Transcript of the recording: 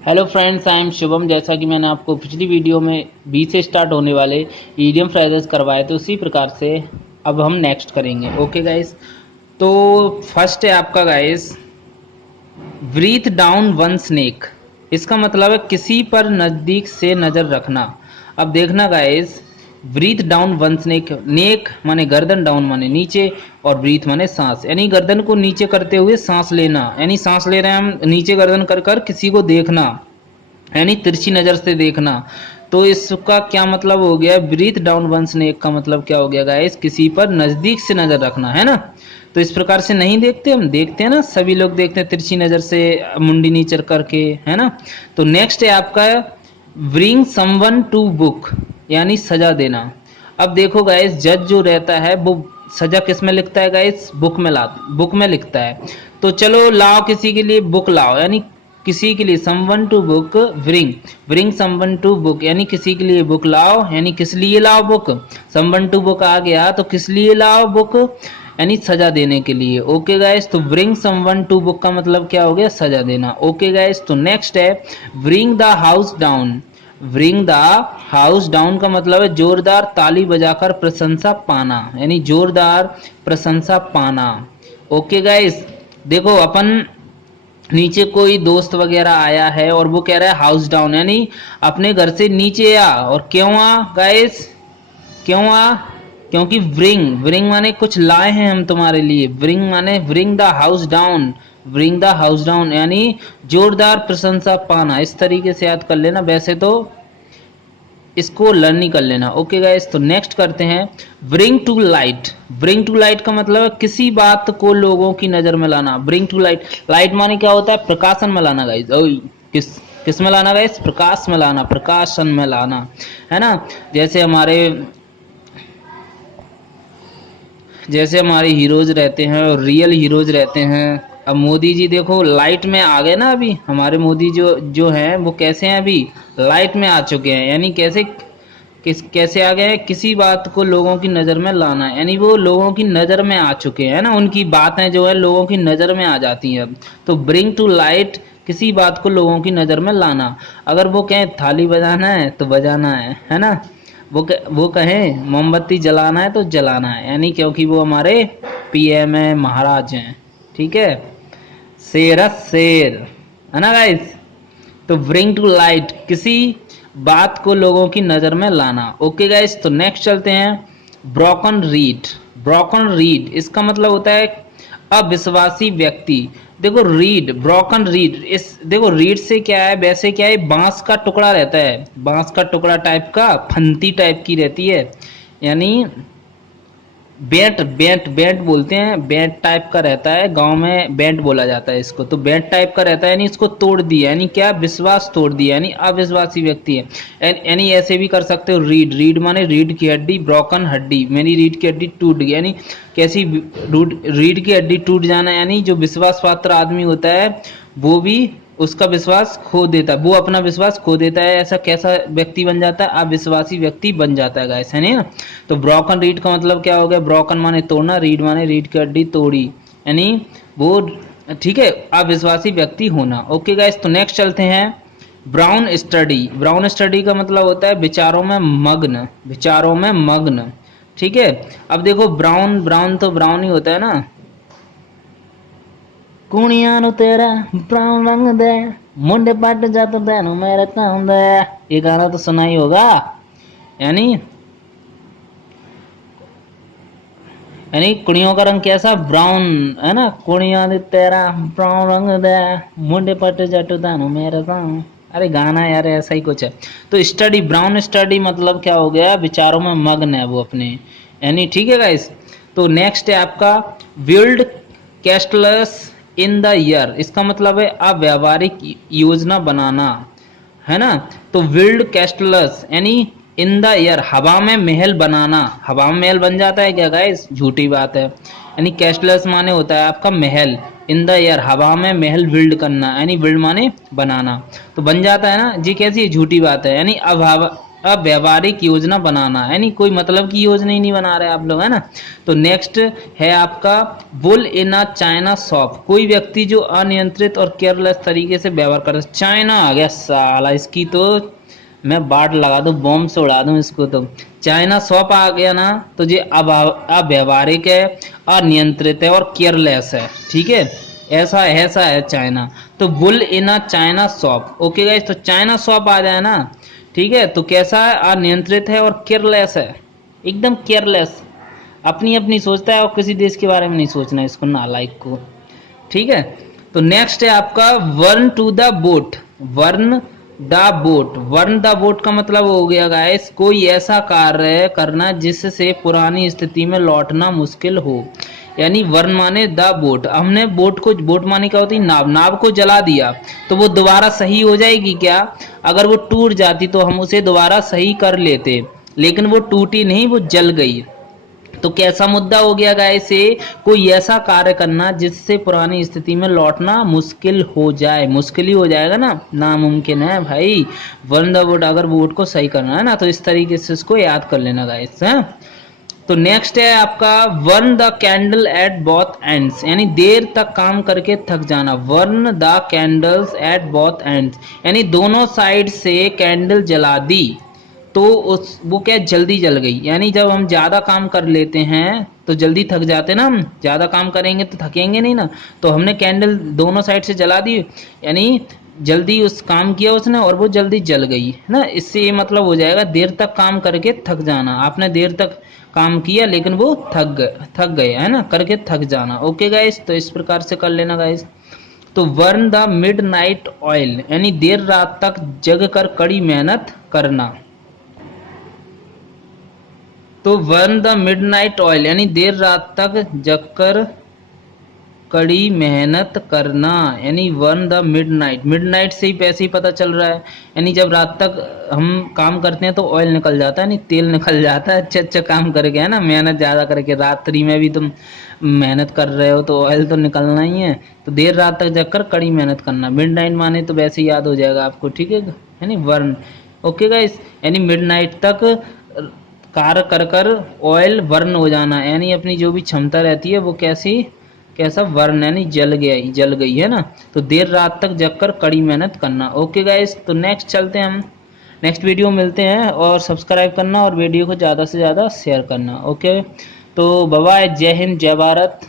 Hello friends, I am Shubham. जैसा कि मैंने आपको पिछली वीडियो में बी से स्टार्ट होने वाले ईडियम फ्रेजेस करवाए थे, उसी प्रकार से अब हम नेक्स्ट करेंगे। ओके गाइस, तो फर्स्ट है आपका guys, breathe down one snake. इसका मतलब है किसी पर नज़दीक से नज़र रखना। अब देखना guys, breathe down one neck, neck माने गर्दन, डाउन माने नीचे, और ब्रीथ माने सांस, यानी गर्दन को नीचे करते हुए सांस लेना, यानी सांस ले रहे हैं हम, नीचे गर्दन कर कर किसी को देखना, यानी तिरछी नज़र से देखना। तो इसका क्या मतलब हो गया? ब्रीथ डाउन वन स्नेक का मतलब क्या हो गया गाइस? किसी पर नज़दीक से नज़र रखना, है ना। तो इस प्रकार से नहीं देखते, हम देखते हैं ना, सभी लोग देखते हैं तिरछी नज़र से, मुंडी नीचे करके, है ना। तो नेक्स्ट है आपका, ब्रिंग समवन टू बुक, यानी सजा देना। अब देखो गाइस, जज जो रहता है वो सजा किस में लिखता है गाइस? बुक में लिखता है। तो चलो लाओ, किसी के लिए बुक लाओ, यानी किसी के लिए someone to book, bring someone to book, यानी किसी के लिए बुक लाओ, यानी किस लिए लाओ बुक? समवन टू बुक आ गया तो किस लिए लाओ बुक? यानी सजा देने के लिए। ओके गाइस, तो ब्रिंग समवन टू बुक का मतलब क्या हो गया? सजा देना। ओके गाइस, तो नेक्स्ट है bring the house down. Bring the house down का मतलब है जोरदार ताली बजाकर प्रशंसा पाना, यानी जोरदार प्रशंसा पाना। ओके गाइस, देखो अपन नीचे कोई दोस्त वगैरह आया है और वो कह रहा है हाउस डाउन, यानी अपने घर से नीचे आ। और क्यों आ गाइस? क्यों आ? क्योंकि ब्रिंग माने कुछ लाए हैं हम तुम्हारे लिए, ब्रिंग माने bring the house down, bring the house down, यानी जोरदार प्रशंसा पाना। इस तरीके से याद कर लेना, वैसे तो इसको लर्न ही कर लेना। ओके गाइस, तो नेक्स्ट करते हैं bring to light. Bring to light का मतलब है किसी बात को लोगों की नजर में लाना। ब्रिंग टू लाइट, लाइट माने क्या होता है? प्रकाशन में लाना गाइस। किस किस में लाना गाइस? प्रकाश में लाना, प्रकाशन में लाना, है ना। जैसे हमारे हीरोज रहते हैं और रियल हीरोज रहते हैं। अब मोदी जी देखो लाइट में आ गए ना, अभी हमारे मोदी जो जो हैं वो कैसे हैं? अभी लाइट में आ चुके हैं, यानी कैसे आ गए हैं? किसी बात को लोगों की नज़र में लाना, यानी वो लोगों की नज़र में आ चुके हैं ना, उनकी बातें जो है लोगों की नज़र में आ जाती हैं अब। तो ब्रिंग टू लाइट, किसी बात को लोगों की नज़र में लाना। अगर वो कहें थाली बजाना है तो बजाना है ना। वो कहें मोमबत्ती जलाना है तो जलाना है, यानी क्योंकि वो हमारे पीएम है, महाराज हैं। ठीक है, शेरस शेर, है ना गाइस। तो ब्रिंग टू लाइट, किसी बात को लोगों की नज़र में लाना। ओके गाइस, तो नेक्स्ट चलते हैं ब्रोकन रीड। ब्रोकन रीड, इसका मतलब होता है अविश्वासी व्यक्ति। देखो रीड, ब्रोकन रीड, इस देखो रीड से क्या है? वैसे क्या है? बांस का टुकड़ा रहता है, बांस का टुकड़ा टाइप का, फंती टाइप की रहती है, यानी बेंट बोलते हैं, बेंट टाइप का रहता है, गांव में बेंट बोला जाता है इसको। तो बेंट टाइप का रहता है, यानी इसको तोड़ दिया, यानी क्या? विश्वास तोड़ दिया, यानी अविश्वासी व्यक्ति है। यानी ऐसे भी कर सकते हो, रीड माने रीढ़ की हड्डी, ब्रोकन हड्डी, मेरी रीढ़ की हड्डी टूट गई, यानी कैसी? रीढ़ की हड्डी टूट जाना, यानी जो विश्वास पात्र आदमी होता है वो भी उसका विश्वास खो देता है, वो अपना विश्वास खो देता है। ऐसा कैसा व्यक्ति बन जाता है? अविश्वासी व्यक्ति बन जाता है गाइस, है ना। तो ब्रोकन रीड का मतलब क्या हो गया? ब्रोकन माने तोड़ना, रीड माने रीढ़ की हड्डी तोड़ी, यानी वो, ठीक है, अविश्वासी व्यक्ति होना। ओके गाइस, तो नेक्स्ट चलते हैं ब्राउन स्टडी। ब्राउन स्टडी का मतलब होता है विचारों में मग्न, विचारों में मग्न। ठीक है, अब देखो ब्राउन, ब्राउन तो ब्राउन ही होता है ना। कुड़िया नु तेरा ब्राउन रंग दे, मुंडे पट जाता तेनू मेरा काम दे। ये गाना तो सुना ही होगा। यानी यानी कुड़ियों का रंग कैसा? ब्राउन, है ना। कुड़िया नु तेरा ब्राउन रंग दे, मुंडे पट जाता तेनू मेरा काम। अरे गाना यार ऐसा ही कुछ है। तो स्टडी, ब्राउन स्टडी मतलब क्या हो गया? विचारों में मग्न है वो अपने, यानी ठीक है गाइस। तो नेक्स्ट है आपका बिल्ड कैस्टलस इन द ईयर। इसका मतलब है अव्यावहारिक योजना बनाना, है ना। तो बिल्ड कैस्टलस यानी इन द ईयर, हवा में महल बनाना। हवा में महल बन जाता है क्या गाइस? झूठी बात है। यानी कैस्टलस माने होता है आपका महल, इन द ईयर हवा में महल बिल्ड करना, यानी बिल्ड माने बनाना, तो बन जाता है ना जी। कैसी? झूठी बात है, यानी अव्यावहारिक योजना बनाना, यानी कोई मतलब की योजना ही नहीं बना रहे आप लोग, है ना। तो नेक्स्ट है आपका bull in a China shop, कोई व्यक्ति जो अनियंत्रित और केयरलेस तरीके से व्यवहार करता है। चाइना आ गया साला, इसकी तो मैं बाट लगा दूं, बॉम्ब से उड़ा दूं इसको। तो चाइना शॉप आ गया ना, तो ये अव्यावहारिक है, अनियंत्रित है और केयरलेस है, ठीक है। ऐसा ऐसा है चाइना। तो bull in a China shop, okay guys. तो चाइना शॉप आ जाए ना, ठीक है। तो कैसा है, अनियंत्रित है और केयरलेस है, एकदम केयरलेस, अपनी अपनी सोचता है और किसी देश के बारे में नहीं सोचना इसको, नालायक को, ठीक है। तो नेक्स्ट है आपका burn to the boat, burn the boat. Burn the boat का मतलब हो गया गाइस, कोई ऐसा कार्य करना जिससे पुरानी स्थिति में लौटना मुश्किल हो, यानी वर्न माने द बोट। हमने बोट को, बोट माने क्या होती है, नाव, नाव को जला दिया तो वो दोबारा सही हो जाएगी क्या? अगर वो टूट जाती तो हम उसे दोबारा सही कर लेते, लेकिन वो टूटी नहीं, वो जल गई। तो कैसा मुद्दा हो गया गाइस, से कोई ऐसा कार्य करना जिससे पुरानी स्थिति में लौटना मुश्किल हो जाए, मुश्किल ही हो जाएगा ना, नामुमकिन है भाई। वन द बोट, अगर बोट को सही करना है ना, तो इस तरीके से इसको याद कर लेना गाइस, है। तो नेक्स्ट है आपका burn the candle at both ends, यानी देर तक काम करके थक जाना। Burn the candles at both ends, यानी दोनों साइड से कैंडल जला दी तो उस वो क्या, जल्दी जल गई। यानी जब हम ज्यादा काम कर लेते हैं तो जल्दी थक जाते ना, हम ज्यादा काम करेंगे तो थकेंगे नहीं ना। तो हमने कैंडल दोनों साइड से जला दी, यानी जल्दी उस काम किया उसने और वो जल्दी जल गई, है ना। इससे ये मतलब हो जाएगा देर तक काम करके थक जाना। आपने देर तक काम किया लेकिन वो थक गए, है ना, करके थक जाना। ओके गाइस, तो इस प्रकार से कर लेना गाइस। तो वर्न द मिड नाइट ऑयल, यानी देर रात तक जग कर कड़ी मेहनत करना। तो वर्न द मिडनाइट ऑयल, यानी देर रात तक जगकर कड़ी मेहनत करना, यानी वर्न द मिडनाइट। मिडनाइट से ही पैसे ही पता चल रहा है, यानी जब रात तक हम काम करते हैं तो ऑयल निकल जाता है, नहीं तेल निकल जाता है, अच्छा अच्छा काम करके, है ना, मेहनत ज्यादा करके। रात्रि में भी तुम मेहनत कर रहे हो तो ऑयल तो निकलना ही है। तो देर रात तक जगकर कड़ी मेहनत करना, मिडनाइट माने तो वैसे ही याद हो जाएगा आपको, ठीक है, यानी वर्न। ओके गाइस, यानी मिडनाइट तक कार्य कर कर ऑयल बर्न हो जाना, यानी अपनी जो भी क्षमता रहती है वो कैसी, कैसा बर्न, यानी जल गया, जल गई, है ना। तो देर रात तक जगकर कड़ी मेहनत करना। ओके गाइस, तो नेक्स्ट चलते हैं हम, नेक्स्ट वीडियो मिलते हैं। और सब्सक्राइब करना और वीडियो को ज़्यादा से ज़्यादा शेयर करना। ओके, तो बाय बाय, जय हिंद, जय भारत।